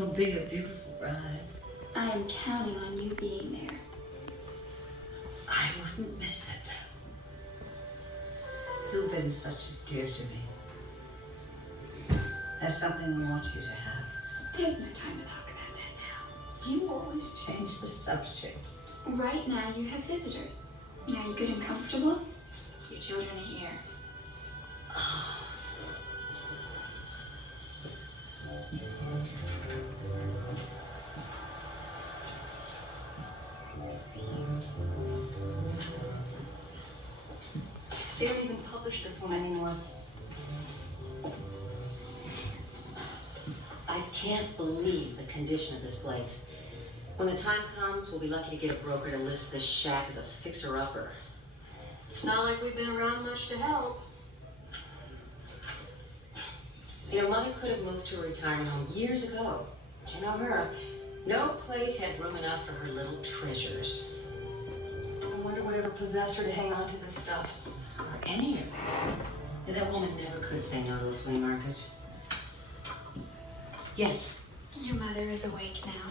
It'll be a beautiful ride. I am counting on you being there. I wouldn't miss it. You've been such a dear to me. There's something I want you to have. There's no time to talk about that now. You always change the subject. Right now you have visitors. Now you good and comfortable? Your children are here. They don't even publish this one anymore. I can't believe the condition of this place. When the time comes, we'll be lucky to get a broker to list this shack as a fixer-upper. It's not like we've been around much to help. You know, Mother could have moved to a retirement home years ago. But you know her. No place had room enough for her little treasures. I wonder whatever possessed her to hang on to this stuff. Or any of it. That woman never could say no to a flea market. Yes. Your mother is awake now.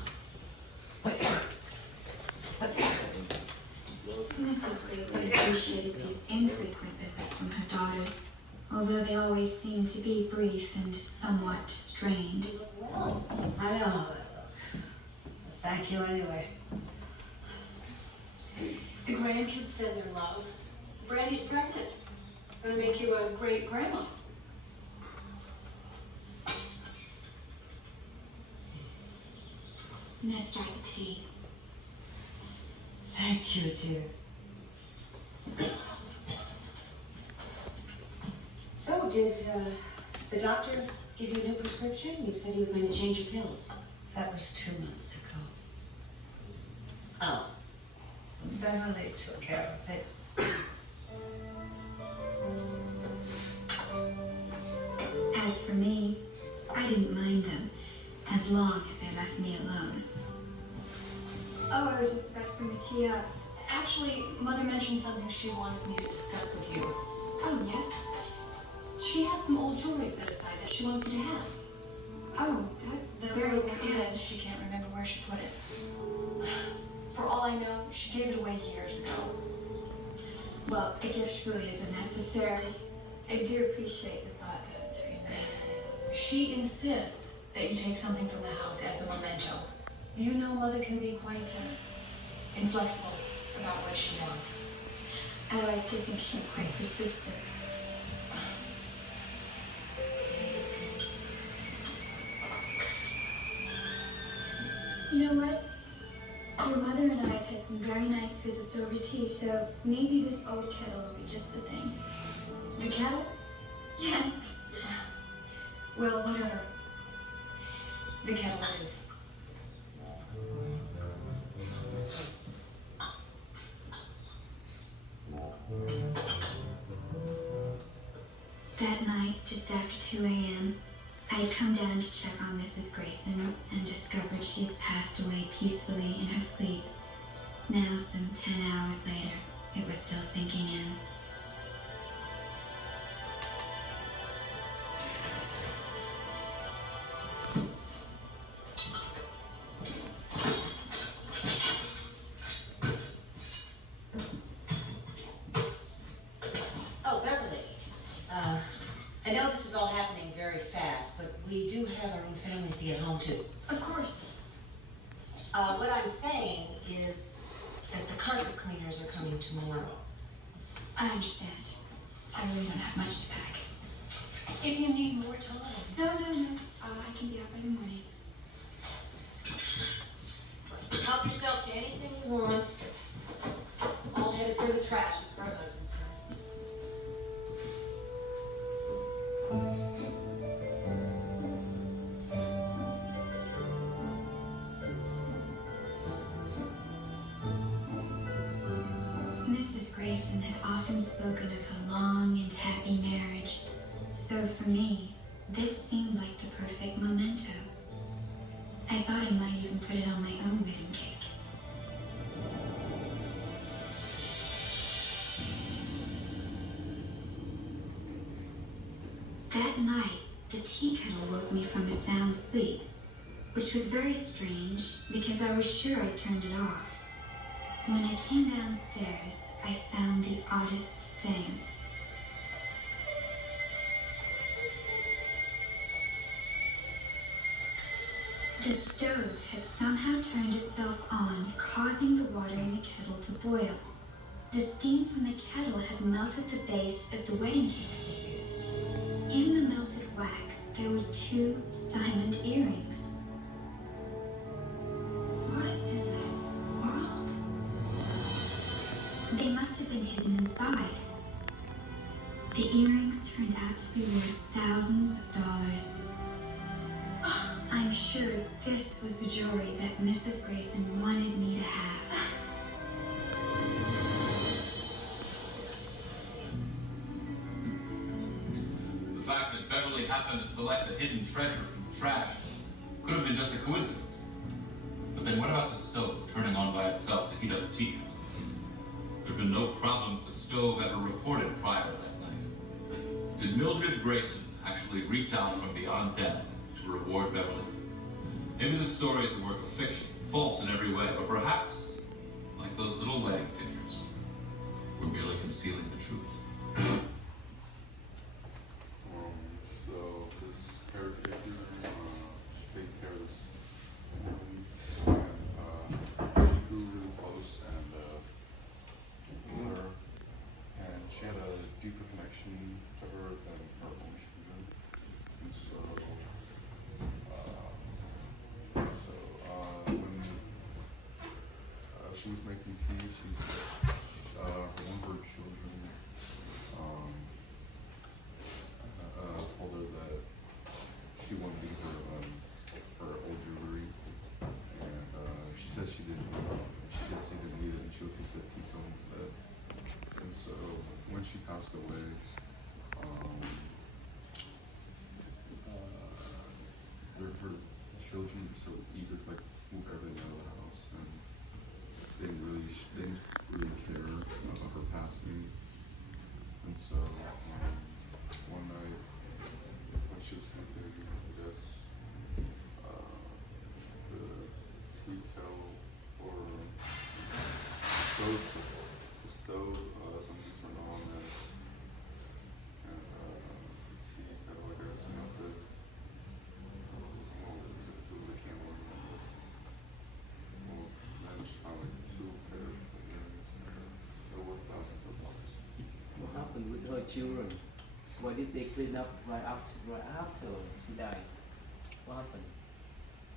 Mrs. Grayson appreciated these infrequent visits from her daughters, although they always seemed to be brief and somewhat strained. Well, I know how they look. But thank you anyway. The grandkids said their love. Brandy's pregnant. Gonna make you a great grandma. I'm gonna start the tea. Thank you, dear. So, did the doctor give you a new prescription? You said he was going to change your pills. That was 2 months ago. Oh. Beverly took care of it. As for me, I didn't mind them, as long as they left me alone. Oh, I was just about to bring the tea up. Actually, Mother mentioned something she wanted me to discuss with you. Oh, yes? She has some old jewelry set aside that she wants you to have. Oh, that's The very problem kind. is she can't remember where she put it. For all I know, she gave it away years ago. Well, a gift really isn't necessary. I do appreciate the thought, though, Teresa. She insists that you take something from the house as a memento. You know Mother can be quite inflexible about what she wants. I like to think she's quite persistent. You know what? Your mother and I have had some very nice visits over tea, so maybe this old kettle will be just the thing. The kettle? Yes. Well, whatever. The kettle is. That night, just after 2 a.m., I had come down to check on Mrs. Grayson and discovered she had passed away peacefully in her sleep. Now, some 10 hours later, it was still sinking in. Oh, Beverly. I know this is all happening very fast, but we do have our own families to get home to. Of course. What I'm saying is that the carpet cleaners are coming tomorrow. I understand. I really don't have much to pack. If you need more time. No. I can be out by the morning. Help yourself to anything you want. All headed for the trash as far as I'm concerned. Mrs. Grayson had often spoken of her long and happy marriage, so for me, this seemed like the perfect memento. I thought I might even put it on my own wedding cake. That night, the tea kettle woke me from a sound sleep. which was very strange because I was sure I turned it off. When I came downstairs, I found the oddest thing. The stove had somehow turned itself on, causing the water in the kettle to boil. The steam from the kettle had melted the base of the wedding cake figures. In the melted wax, there were 2 diamond earrings. What in the world? They must have been hidden inside. The earrings turned out to be worth thousands of dollars. I'm sure this was the jewelry that Mrs. Grayson wanted me to have. The fact that Beverly happened to select a hidden treasure from the trash could have been just a coincidence. But then what about the stove turning on by itself to heat up the tea kettle? There had been no problem with the stove ever reported prior to that night. Did Mildred Grayson actually reach out from beyond death to reward Beverly? Maybe this story is a work of fiction, false in every way, or perhaps, like those little wedding figures, we're merely concealing the truth. So this caretaker taking care of this woman, and she grew really close and with her, and she had a deeper connection to her than her own children, and so when she was making tea, one of her children told her that she wanted to leave her old jewelry, and she said she didn't. She said she didn't need it, and she would take the tea stone instead. And so when she passed away, her children were so eager to move everything out of the house, and they didn't really care about her passing. And so one night when she was sleeping, I guess the tea kettle or the stove something turned on, and the tea kettle, I guess, melted. The candle, then she found 2 pairs of earrings. They're worth thousands of dollars. What happened with her children? Why did they clean up right after she died? What happened?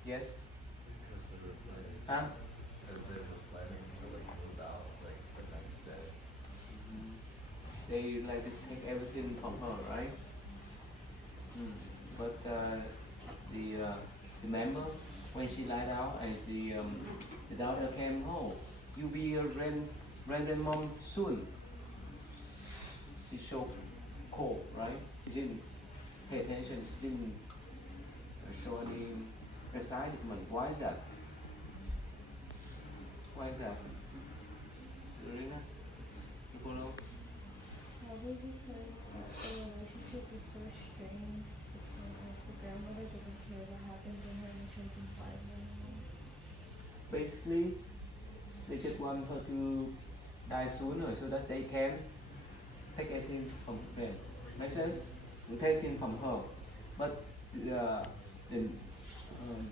Yes? Because they were planning. Huh? Because they were planning to move out the next day. They to take everything from her, right? But remember when she lied out and the daughter came home, you be a random mom soon. She so cold, right? She didn't pay attention. She didn't show any excitement. Why is that? Why is that? Serena? You follow? Probably because the relationship is so strained to the point of the grandmother doesn't care what happens in her and the children's lives anymore. Basically, they just want her to die sooner so that they can take everything from them. Make sense? We take things from her. But the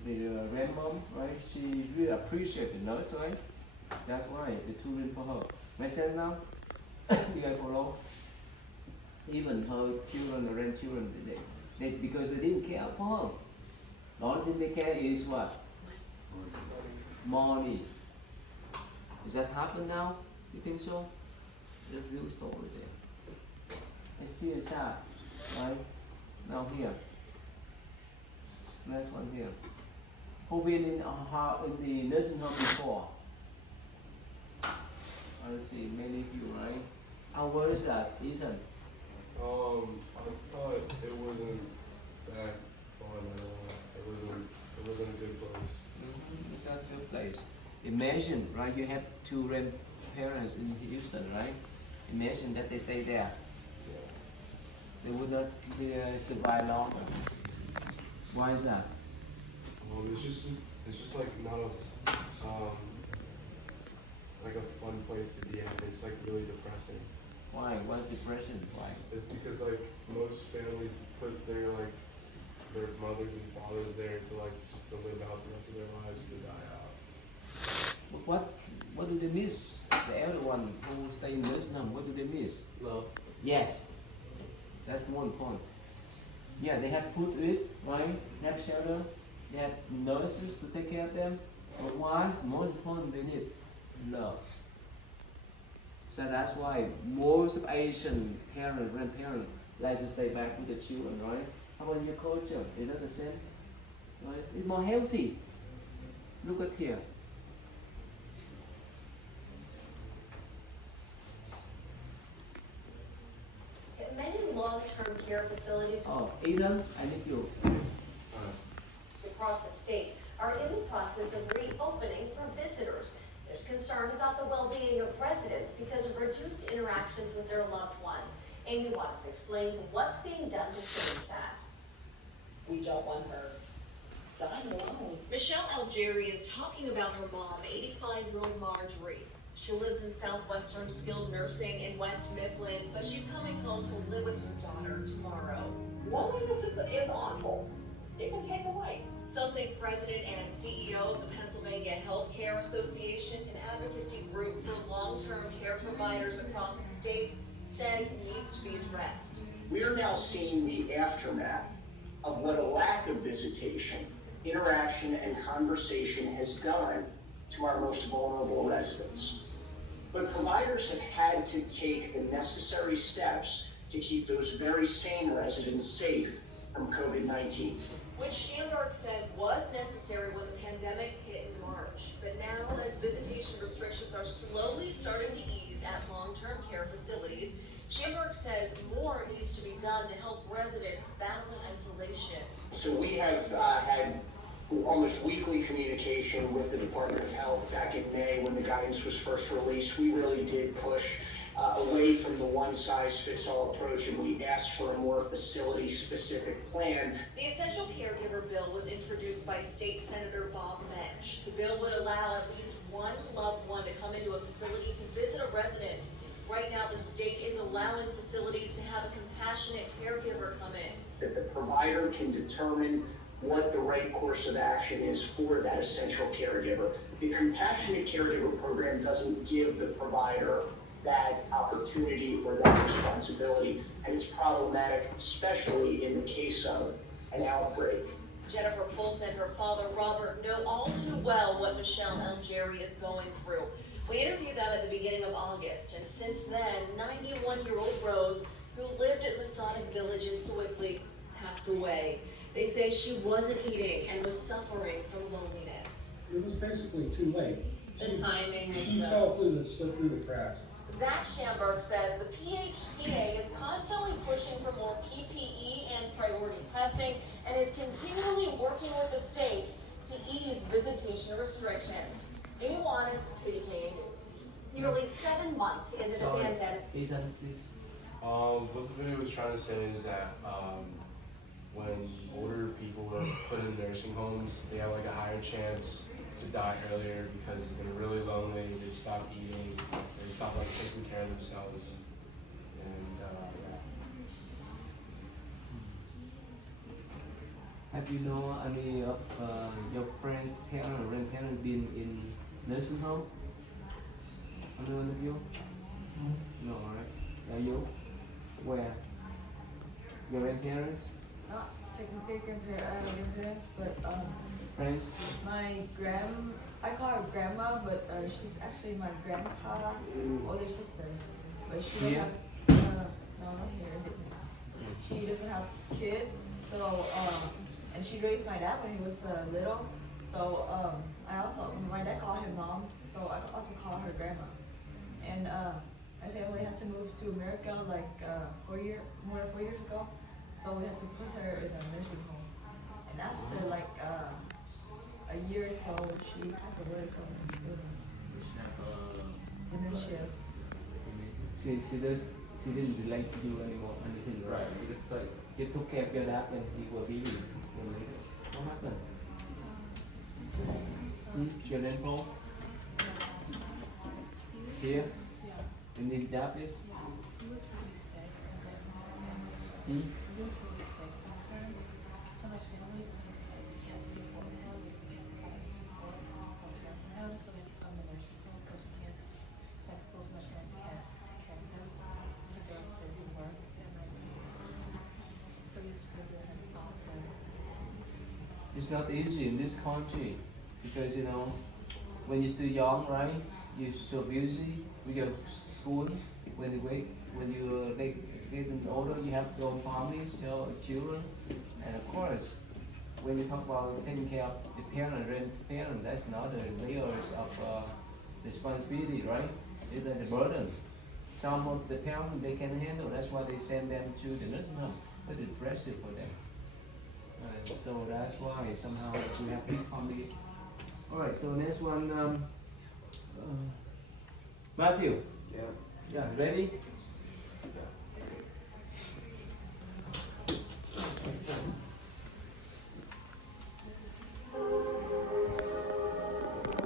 grandmom, right? She really appreciates the nurse, right? That's why the children for her. Make sense now? You guys follow? Even her children, the grandchildren, because they didn't care for her. The only thing they care is what? Money. Does that happen now? You think so? There's a real story there. It's here sad, right? Now here. Next one here. Who been in the nursing home before? Let's see, many of you, right? How was that, Ethan? I thought it wasn't that fun at all. It wasn't a good place. It's not a good place. Imagine, right? You have 2 grandparents in Houston, right? Imagine that they stay there. They would not survive longer. Why is that? It's just like not a like a fun place to be at. It's like really depressing. Why? What depression? Why? It's because like most families put their mothers and fathers there to like just to live out the rest of their lives to die out. But what do they miss? The elder one who stay in nursing home, what do they miss? Love. Yes, that's the one point. Yeah, they have food to eat, right? They have shelter. They have nurses to take care of them. But what's most important, they need love. So that's why most of Asian parents, grandparents, like to stay back with the children, right? How about your culture? Is that the same? Right? It's more healthy. Look at here. Many long-term care facilities Oh, Eden, I need you. across the state are in the process of reopening for visitors. There's concern about the well-being of residents because of reduced interactions with their loved ones. Amy Watts explains what's being done to change that. We don't want her dying alone. Michelle Algeri is talking about her mom, 85-year-old Marjorie. She lives in Southwestern Skilled Nursing in West Mifflin, but she's coming home to live with her daughter tomorrow. Loneliness is awful. It can take a life. Something President and CEO of the Pennsylvania Healthcare Association, an advocacy group for long-term care providers across the state, says needs to be addressed. We are now seeing the aftermath of what a lack of visitation, interaction, and conversation has done to our most vulnerable residents. But providers have had to take the necessary steps to keep those very same residents safe from COVID-19. Which Schamberg says was necessary when the pandemic hit in March. But now, as visitation restrictions are slowly starting to ease at long-term care facilities, Schamberg says more needs to be done to help residents battling isolation. So we have had almost weekly communication with the Department of Health. Back in May when the guidance was first released, we really did push away from the one-size-fits-all approach, and we asked for a more facility-specific plan. The Essential Caregiver Bill was introduced by State Senator Bob Mensch. The bill would allow at least one loved one to come into a facility to visit a resident. Right now, the state is allowing facilities to have a compassionate caregiver come in. That the provider can determine what the right course of action is for that essential caregiver. The compassionate caregiver program doesn't give the provider that opportunity or that responsibility, and it's problematic, especially in the case of an outbreak. Jennifer Pulse and her father, Robert, know all too well what Michelle Algeri is going through. We interviewed them at the beginning of August, and since then, 91-year-old Rose, who lived at Masonic Village in Sewickley, passed away. They say she wasn't eating and was suffering from loneliness. It was basically too late. The timing She was fell through the, slipped through the cracks. Zach Schamberg says the PHCA is constantly pushing for more PPE and priority testing and is continually working with the state to ease visitation restrictions. Amy Wattis, KDKA News. Nearly 7 months into the pandemic. Ethan, please. What the video was trying to say is that when older people are put in nursing homes, they have like a higher chance to die earlier because they're really lonely, they stop eating, they stop like taking care of themselves, and yeah. Have you know any of your friend, parent, or grandparent been in nursing home? Any one of you? No, right? Are you? Where? Your grandparents? Not technically grandparents, but Friends? I call her grandma, but she's actually my grandpa, older sister. But she doesn't have, no, not here. She doesn't have kids, so, and she raised my dad when he was little. So, my dad called her mom, so I also call her grandma. And my family had to move to America like more than 4 years ago. So we had to put her in a nursing home. And after like a year or so, she passed away from illness. Dementia. She didn't relate to you anymore, anything, right? Because like You took care of your dad when he was really what happened? children home? Here? You need that please? He was really sick and Hmm? he was really sick. So my family can't support him. We can't provide support or care for him. So we have to come to nursing home because we can't. Because both my parents can't take care of him because they're busy with work and so he's visit him often. It's not easy in this country because you know when you're still young, right? You're still busy with your school. When you getting older, you have your own families, your children, and of course, when you talk about taking care of the parent, that's another layers of responsibility, right? It's a burden. Some of the parents they can handle. That's why they send them to the nursing home. But it's depressive for them. So that's why somehow we have big family. All right. So next one, Matthew. Yeah. Yeah. Ready?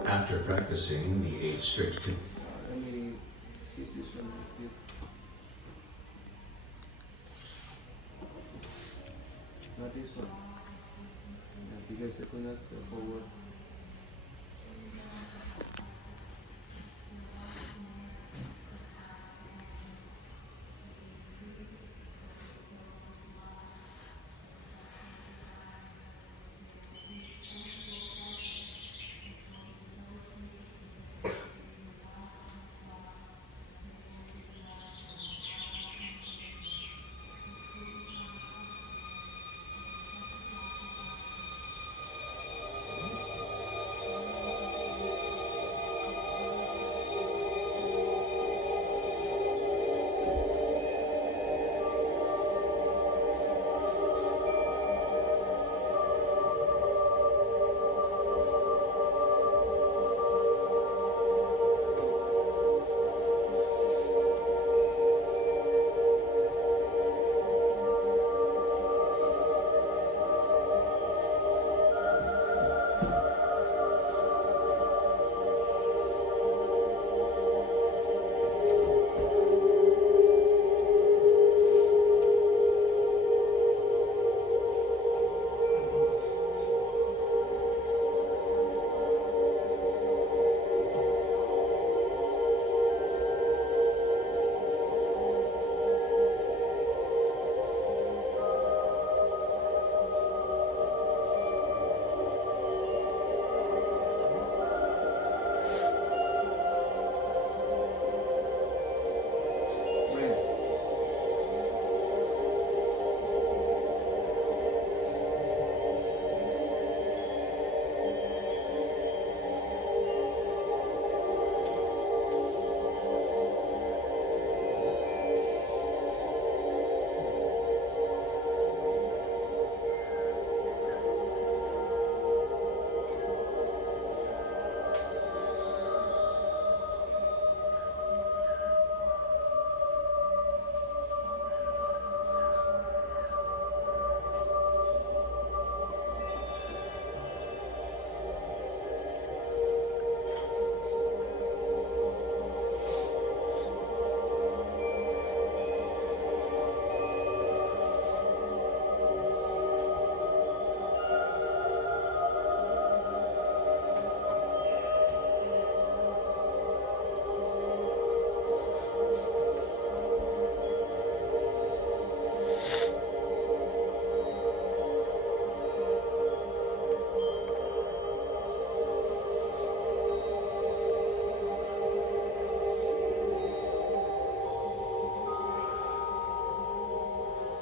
After practicing the 8 strict Let me get this one. Not this one. Yeah, because I could not go forward.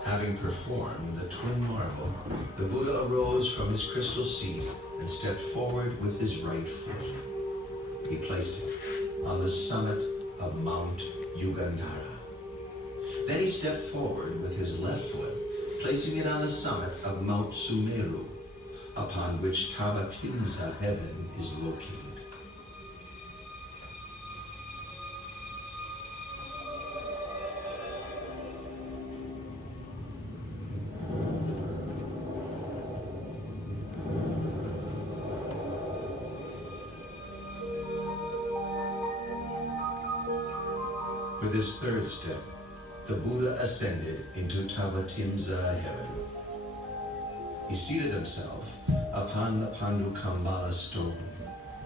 Having performed the twin marble, the Buddha arose from his crystal seat and stepped forward with his right foot. He placed it on the summit of Mount Yugandhara. Then he stepped forward with his left foot, placing it on the summit of Mount Sumeru, upon which Tavatimsa heaven is located. With his third step, the Buddha ascended into Tavatimsa heaven. He seated himself upon the Pandukambala stone,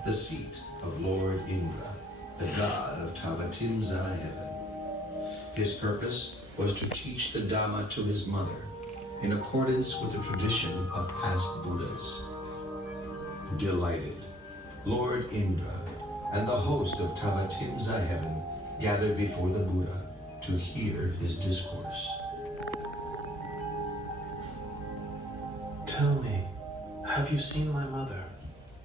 the seat of Lord Indra, the god of Tavatimsa heaven. His purpose was to teach the Dhamma to his mother, in accordance with the tradition of past Buddhas. Delighted, Lord Indra and the host of Tavatimsa heaven gathered before the Buddha to hear his discourse. Tell me, have you seen my mother?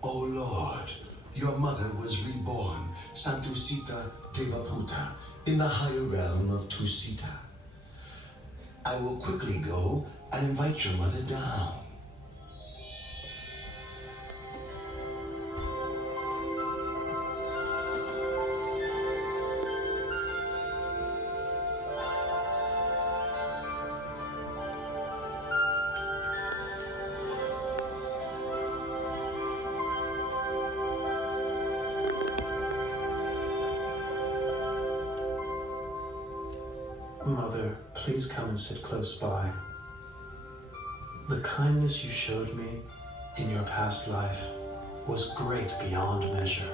O Lord, your mother was reborn, Santusita Devaputa, in the higher realm of Tusita. I will quickly go and invite your mother down. Mother, please come and sit close by. The kindness you showed me in your past life was great beyond measure.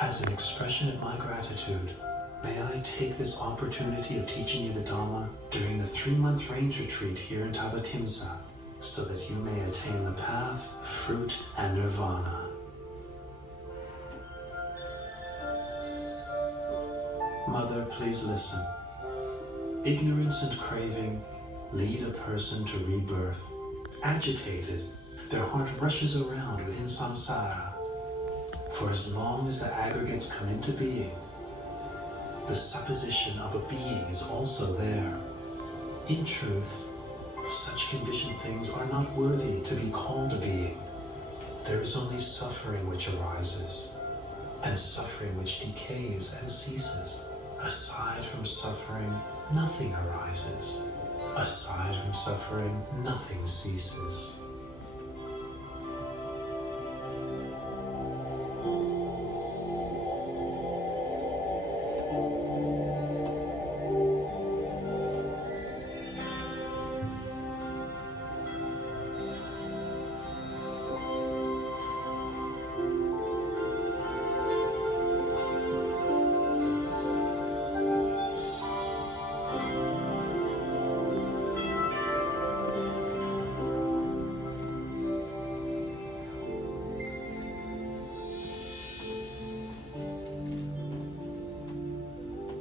As an expression of my gratitude, may I take this opportunity of teaching you the Dhamma during the 3-month range retreat here in Tavatimsa, so that you may attain the path, fruit, and nirvana. Mother, please listen. Ignorance and craving lead a person to rebirth. Agitated, their heart rushes around within samsara. For as long as the aggregates come into being, the supposition of a being is also there. In truth, such conditioned things are not worthy to be called a being. There is only suffering which arises, and suffering which decays and ceases. Aside from suffering, nothing arises. Aside from suffering, nothing ceases.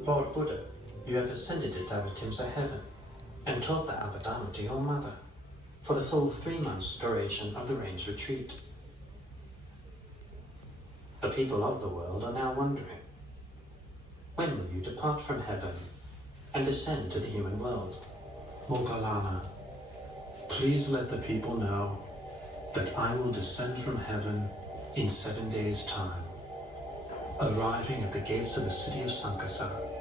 Lord Buddha, you have ascended to Tavatimsa heaven and taught the Abhidhamma to your mother for the full 3 months duration of the range retreat. The people of the world are now wondering, when will you depart from heaven and descend to the human world? Moggallana, please let the people know that I will descend from heaven in 7 days' time, arriving at the gates of the city of Sankasa.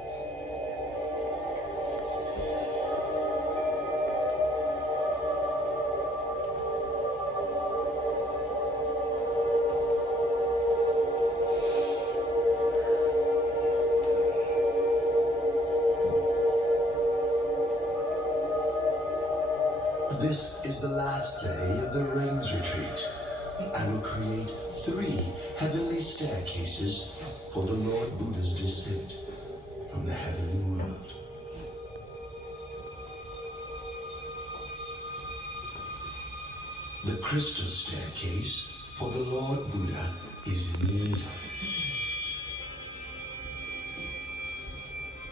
This is the last day of the rains retreat. I will create 3 heavenly staircases for the Lord Buddha's descent from the heavenly world. The crystal staircase for the Lord Buddha is in the middle.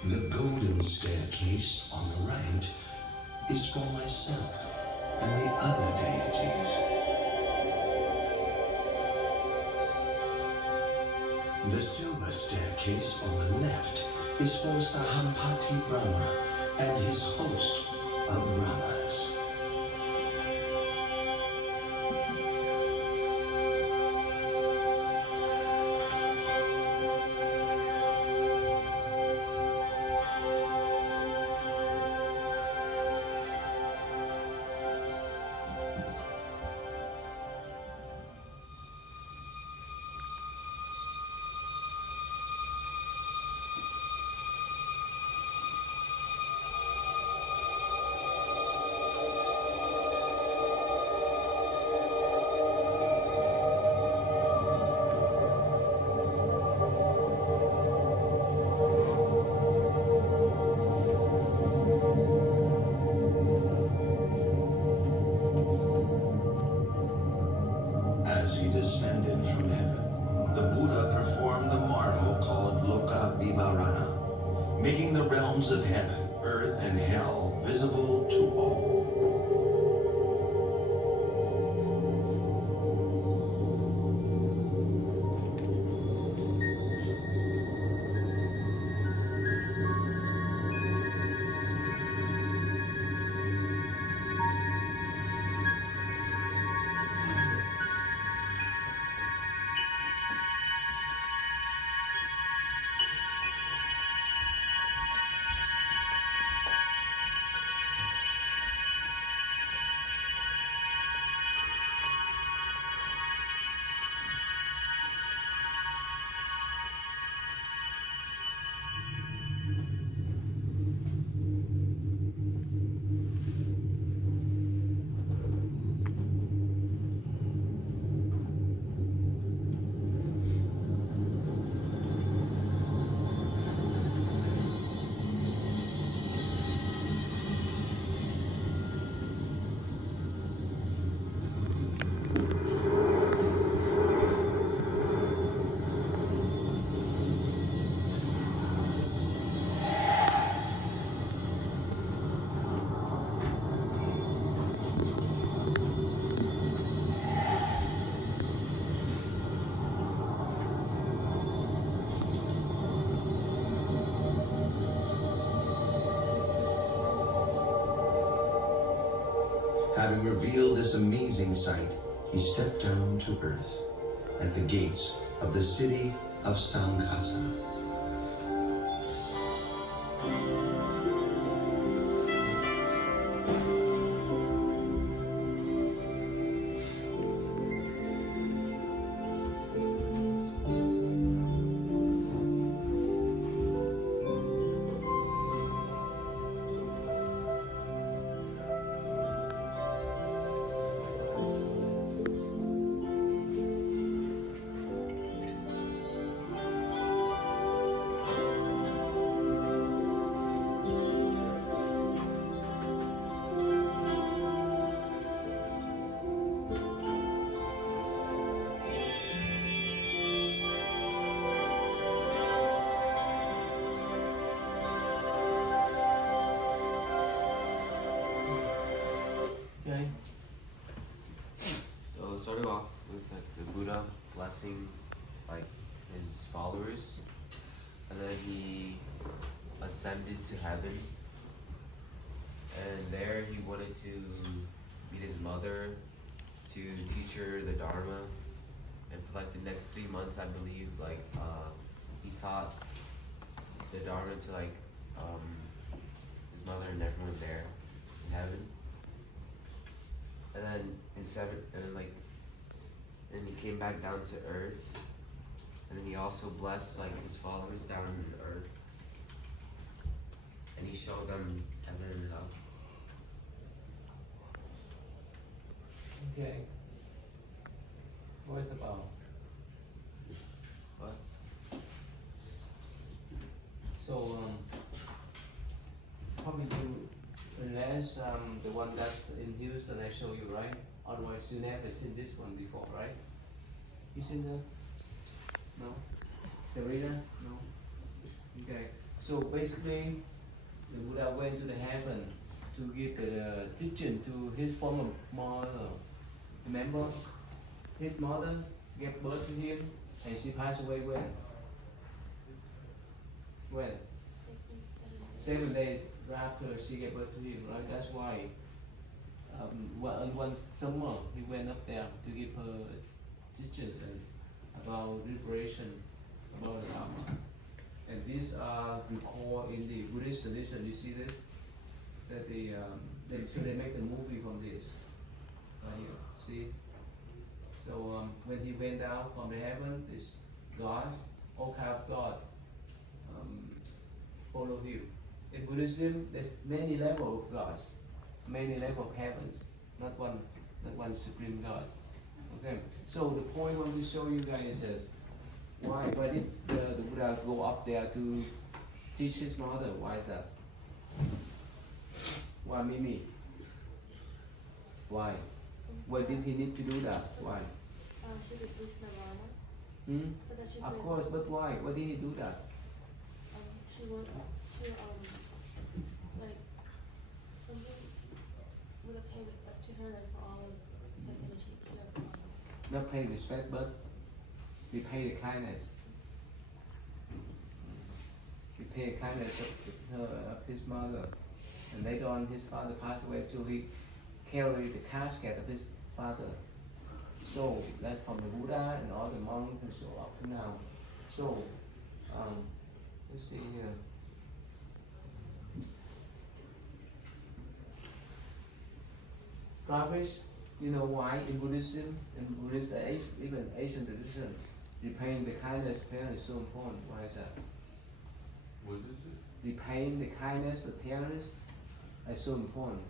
The golden staircase on the right is for myself and the other deities. The silver staircase on the left is for Sahampati Brahma and his host of Brahmas. As he descended from heaven, the Buddha performed the marvel called Loka Vivarana, making the realms of heaven, earth, and hell visible to all. Having revealed this amazing sight, he stepped down to earth at the gates of the city of Sangkasa. Okay. So starting off with the Buddha blessing like his followers, and then he ascended to heaven, and there he wanted to meet his mother to teach her the Dharma, and for like the next 3 months, I believe, he taught the Dharma to his mother and everyone there in heaven. And then and he came back down to earth, and then he also blessed his followers down in earth, and he showed them heaven and hell. Okay. What is about? What? So probably do unless the one that in Houston I show you, right? Otherwise you never seen this one before, right? You seen that? No? The reader? No? Okay. So basically the Buddha went to the heaven to give the teaching to his former mother. Remember? His mother gave birth to him and she passed away when? When? 7 days after she gave birth to him, right? That's why one summer he went up there to give her teaching about liberation, about the Dharma. And these are recorded in the Buddhist tradition. You see this? That they make a movie from this right here. See? So when he went down from the heaven, this gods, all kind of God, follow him. In Buddhism, there's many levels of gods, many levels of heavens, not one supreme God. Okay. So the point I want to show you guys is why did the Buddha go up there to teach his mother? Why is that? Why Mimi? Why? Why did he need to do that? Why? She could reach Nirvana. Hmm? So that she Of could, course, but why? Why did he do that? she wanted to, like, something would have paid respect to her, like, for all of the things that she could have. Not pay respect, but repay the kindness. Repay the kindness of his mother. And later on, his father passed away, so he carried the casket of his father. So that's from the Buddha and all the monks and so up to now. So let's see here. Travis, you know why in Buddhism, in Buddhist even Asian tradition, repaying the kindness of parents is so important. Why is that? What is it? Repaying the kindness of parents is so important.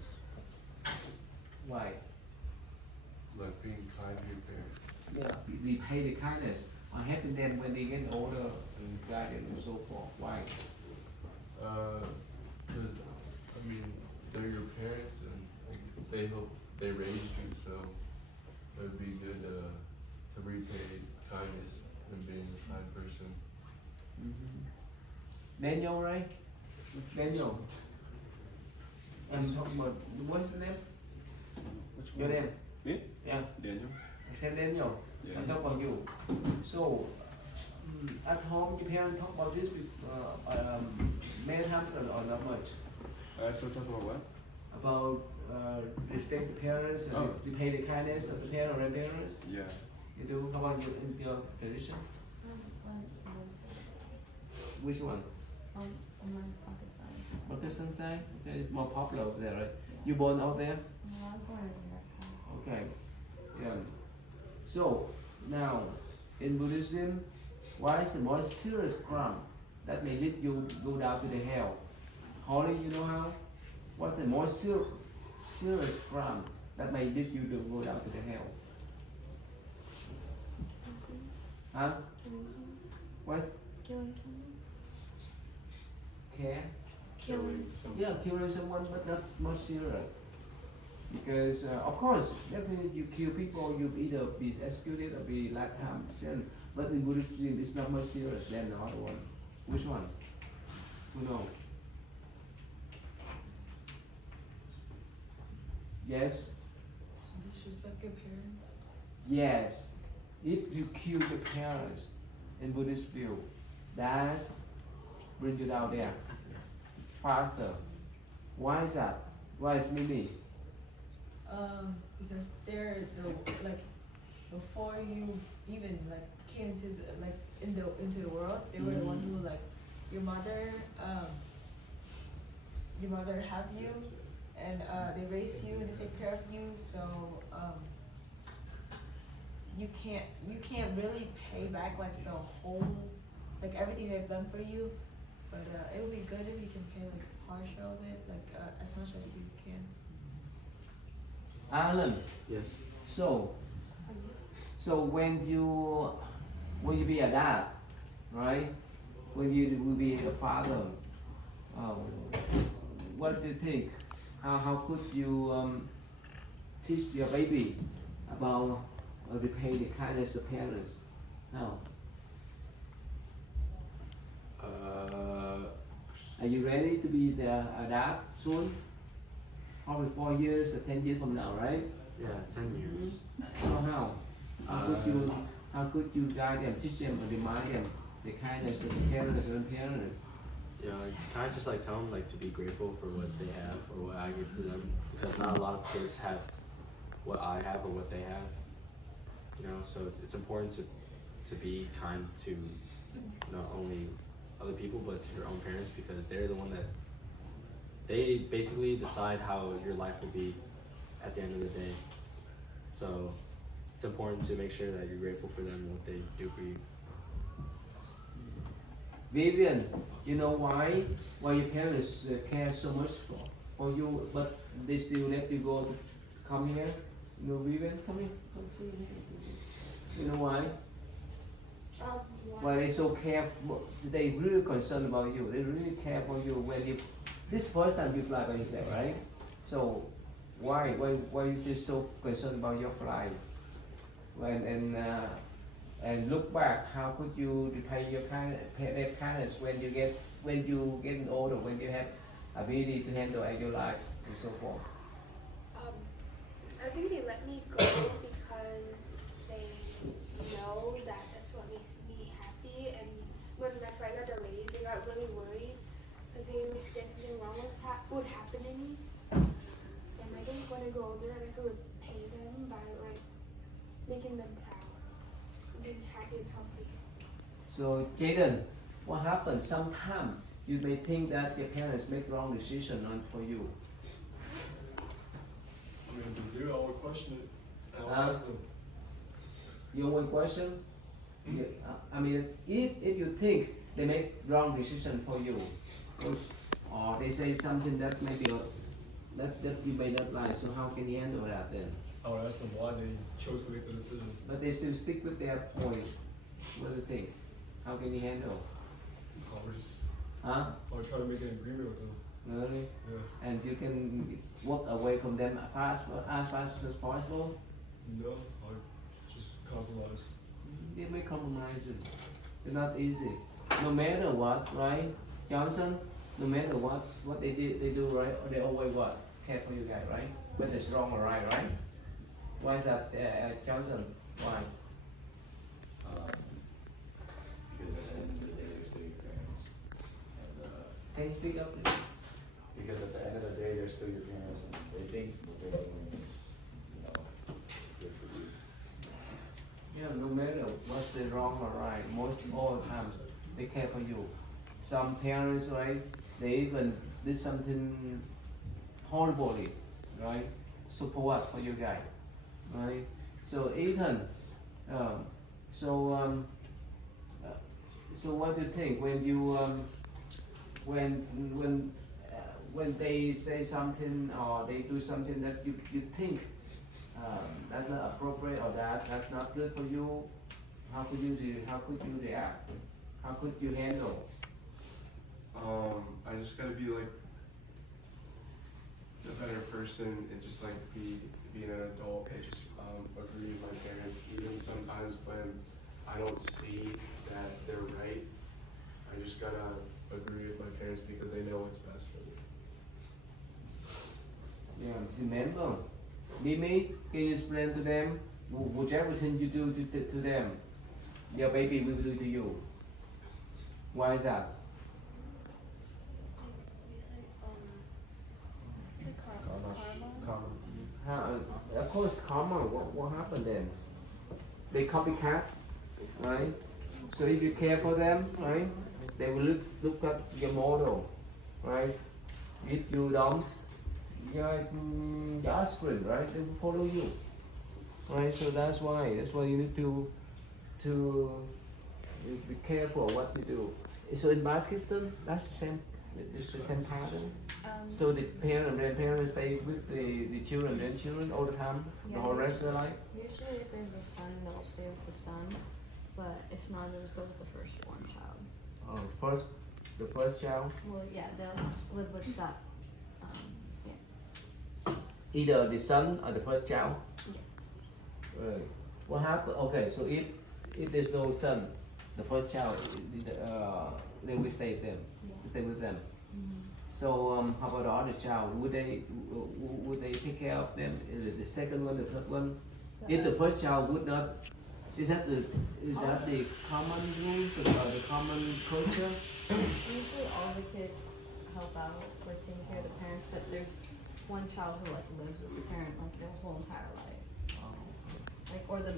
Why? Like being kind to your parents. Yeah, repay the kindness. I helping them when they get older and guided and so forth. Why? Because I mean, they're your parents and like, they raised you, so it'd be good to repay kindness and being a kind person. Daniel, right? Daniel. I'm talking about, what's the name? Your name? Me? Yeah. Daniel? I said Daniel. Yes. I'm talking about you. So, at home, your parents talk about this many times or not much? So talk about what? About respect the parents and repay the kindness of the parents or grandparents? Yeah. You do? How about you in your tradition? Which one? Pakistan side? Okay, it's more popular over there, right? You born out there? No, I'm born in Okay. Yeah. So now in Buddhism, what is the most serious crime that may lead you go down to the hell? Holly, you know how? What's the most serious crime that may lead you to go down to the hell? Huh? Killing someone? What? Killing someone? Care? Killing Yeah, killing someone, but not much serious. Because of course, definitely you kill people, you either be executed or be lifetime sin. But in Buddhism, it's not much serious than the other one. Which one? Who knows? Yes. Disrespect your parents? Yes. If you kill your parents in Buddhist view, that's bring you down there faster. Why is that? Why is Mimi? Because they're the, like, before you even like came into the, like into the world, they were the one who, like, your mother have you, and they raise you and they take care of you, so you can't really pay back like the whole, like everything they've done for you, but it would be good if you can pay like partial of it, like as much as you can. Alan. Yes. So when you be a dad, right? When you will be a father, what do you think? How could you teach your baby about repay the kindness of parents? How? Are you ready to be a dad soon? Probably 4 years or 10 years from now, right? Yeah, 10 years. So how? How could you guide them, teach them, or remind them the kindness of the parents and grandparents? Yeah, kind of just like tell them like to be grateful for what they have or what I give to them, because not a lot of kids have what I have or what they have. You know, so it's important to be kind to not only other people but to your own parents, because they're the one that they basically decide how your life will be at the end of the day. So it's important to make sure that you're grateful for them and what they do for you. Vivian, you know why your parents care so much for you, but they still let you go to come here? You know, Vivian, come here, come see me. You know why? Why they so care? They really concerned about you. They really care for you when you. This first time you fly by yourself, right? So why you just so concerned about your flight? and look back, how could you repay that kindness when you getting older, when you have ability to handle your life and so forth? I think they let me go because they know that that's what makes me happy. And when my friend got delayed, they got really worried because they were scared something wrong would happen to me. And I think when I grow older, I could repay them by like making them proud, and being happy and healthy. So Jaden, what happens? Sometimes you may think that your parents make wrong decision for you. I mean, if they do, I would question it. I'll ask them. You want question? Yeah, I mean, if you think they make wrong decision for you, or they say something that maybe that you may not like, so how can you handle that then? I would ask them why they chose to make the decision. But they still stick with their points. What do you think? How can you handle? I would try to make an agreement with them. Really? Yeah. And you can walk away from them as fast as possible? No, I would just compromise. They may compromise it. It's not easy. No matter what, right, Johnson? No matter what they do, right? Or they always what? Care for you guys, right? Whether it's wrong or right? Why is that, Johnson? Why? Because at the end of the day, they're still your parents. And, can you speak up, please? because at the end of the day, they're still your parents, and they think what they're doing is, good for you. Yeah, no matter what's the wrong or right, most all the time they care for you. Some parents, right, they even did something horribly, right? Support for you guys, right? So Ethan, so what do you think when you when they say something or they do something that you think that's not appropriate or that's not good for you? How could you react? How could you handle? I just gotta be like a better person and just like being an adult and just agree with my parents, even sometimes when I don't see that they're right. I just gotta agree with my parents because they know what's best for me. Yeah, remember, Mimi, can you explain to them whichever thing you do to them, your baby will do to you. Why is that? Karma. Of course, karma. What happened then? They copycat, right? So if you care for them, right, they will look at your model, right? If you don't, your offspring, right, they will follow you, right? So that's why you need to be careful what you do. So in Pakistan, that's the same. It's the same pattern. So the grandparents stay with the children, grandchildren all the time, the whole rest of their life. Usually, if there's a son, they'll stay with the son, but if not, they'll just go with the firstborn child. Oh, the first child. Well, yeah, they'll live with that. Yeah. Either the son or the first child. Yeah. Right. What happened? Okay, so if there's no son, the first child, they will stay with them. Yeah. Stay with them. Mm-hmm. So how about the other child? Would they take care of them? Is it the second one, the third one? If the first child would not, is that the common rules or the common culture? Usually, all the kids help out with taking care of the parents, but there's one child who like lives with the parent like their whole entire life. Like, or the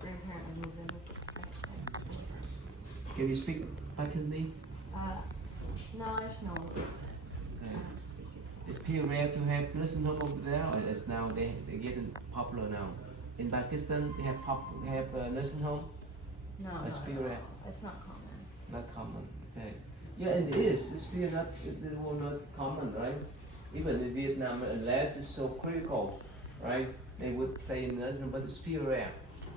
grandparent that moves in with the parent. Can you speak Pakistani? No, I just know a little bit. I don't have to speak it. It's pretty rare to have nursing home over there. It's now they're getting popular now. In Pakistan, they have nursing home. No, It's no, pretty no. rare. It's not common. Not common. Okay. Yeah, it is. It's still not. It will not common, right? Even in Vietnam, unless it's so critical, right? They would say in nursing home, but it's still rare.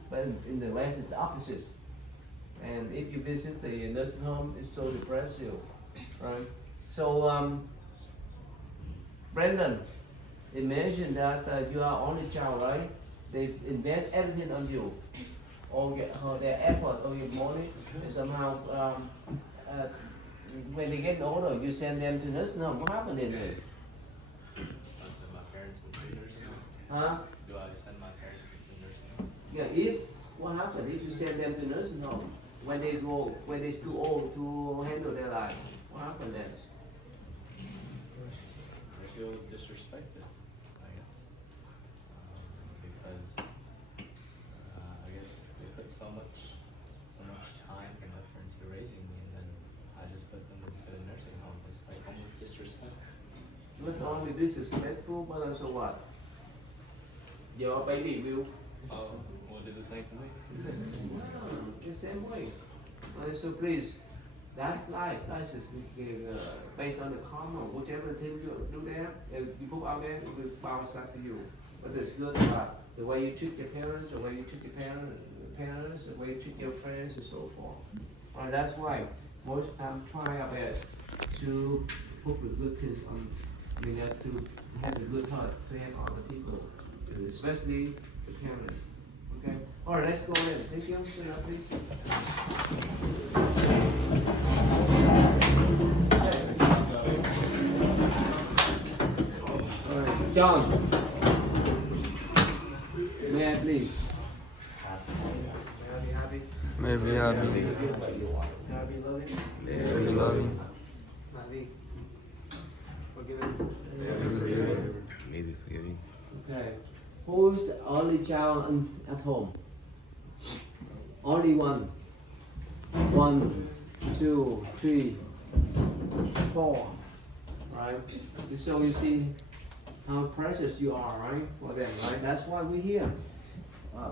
But in the West, it's the opposite. And if you visit the nursing home, it's so depressive, right? So, Brandon, imagine that you are only child, right? they invest everything on you, all their effort, all your money, and somehow when they get older, you send them to nursing home. What happened in there? I send my parents into nursing home. Huh? Do I send my parents into nursing home? Yeah, what happened if you send them to nursing home when they're too old to handle their life? What happened then? I feel disrespected, I guess. Because I guess they put so much time and effort into raising me, and then I just put them into a nursing home. It's like almost disrespectful. Not only disrespectful, but also what? Your baby will. Oh, what did it say to me? The same way. So please, that's life. That's just based on the karma. Whatever thing you do there, you put out there, it will bounce back to you. But it's good about the way you treat your parents, the way you treat your parents, the way you treat your friends, and so forth. And that's why most time try our best to put the good things on. We have to have a good heart to help other people, especially the parents. Okay. All right, let's go in. Thank you. Sit up, please. All right, John. May I please? May I be happy. May I be loving. May I be loving. Forgiven. Maybe forgiving. Okay. Who's only child at home? Only one. 1, 2, 3, 4. Right? So you see how precious you are, right? For them, right? That's why we're here.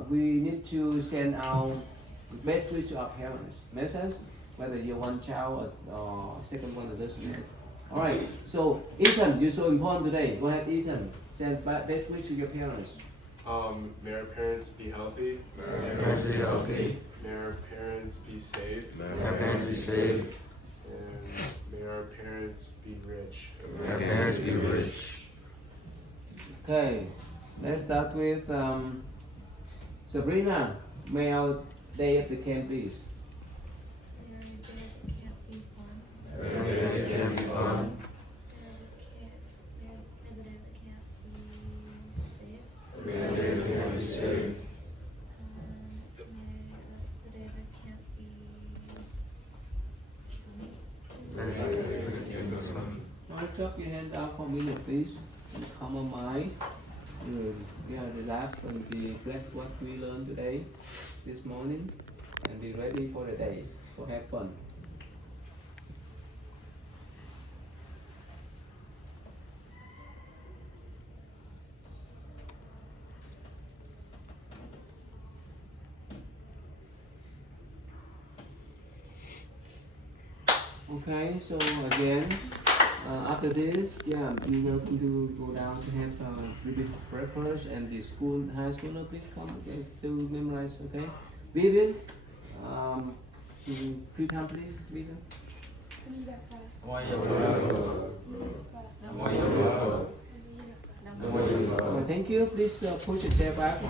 We need to send our best wishes to our parents. Make sense? Whether you're one child or second one, it doesn't matter. Alright, so Ethan, you're so important today. Go ahead, Ethan. Send best wishes to your parents. May our parents be healthy. May our parents be healthy. May our parents be safe. May our parents be safe. And may our parents be rich. May our parents be rich. Okay, let's start with Sabrina. May our day at the camp, please. May our day at the camp be fun. May our day at the camp be safe. May our day at the camp be sunny. Now drop your hand down for a minute, please. And calm your mind. Relax and reflect what we learned today, this morning, and be ready for the day. So have fun. Okay, so again, after this, yeah, we will going to go down to have really breakfast and the school, high school, please come okay, to memorize, okay? Vivian, 3 times please, Vivian. Thank you, please push the chair back,